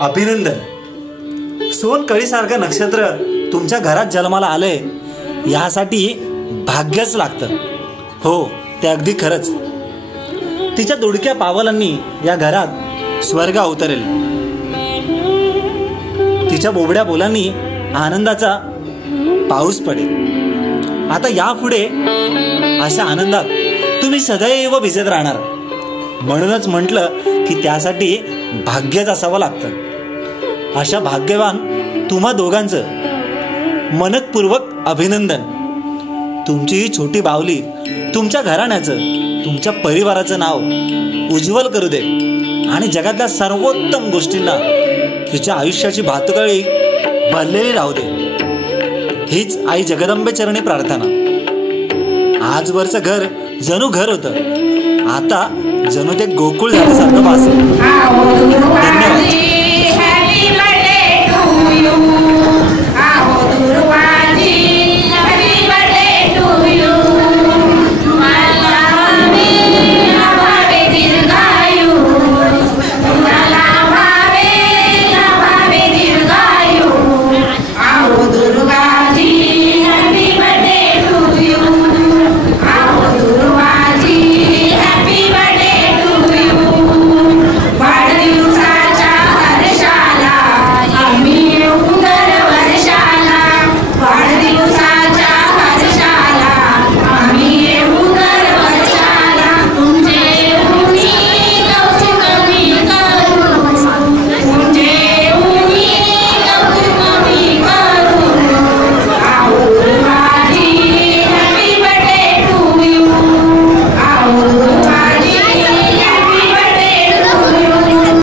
अभिनंदन. सोनकळीसारखं नक्षत्र तुमच्या घरात जन्माला आलंय यासाठी भाग्यच लागतं. हो, ते अगदी खरंच. तिच्या दुडक्या पावलांनी या घरात स्वर्ग अवतरेल. तिच्या बोबड्या बोलांनी आनंदाचा पाऊस पडेल. आता यापुढे अशा आनंदात तुम्ही सदैव भिजत राहणार. म्हणूनच म्हटलं की त्यासाठी भाग्यच असावं लागतं. अशा भाग्यवान तुम्हा दोघांचं मनपूर्वक अभिनंदन. तुमची ही छोटी बावली तुमच्या घराण्याचं, तुमच्या परिवाराचं नाव उज्ज्वल करू दे आणि जगातल्या सर्वोत्तम गोष्टींना तिच्या आयुष्याची भातुकळी भरलेली राहू दे. हीच आई जगदंबे चरणी प्रार्थना. आजवरचं घर जणू घर होतं, आता जणू ते गोकुळ झाल्यासारखं भासलं. धन्यवाद.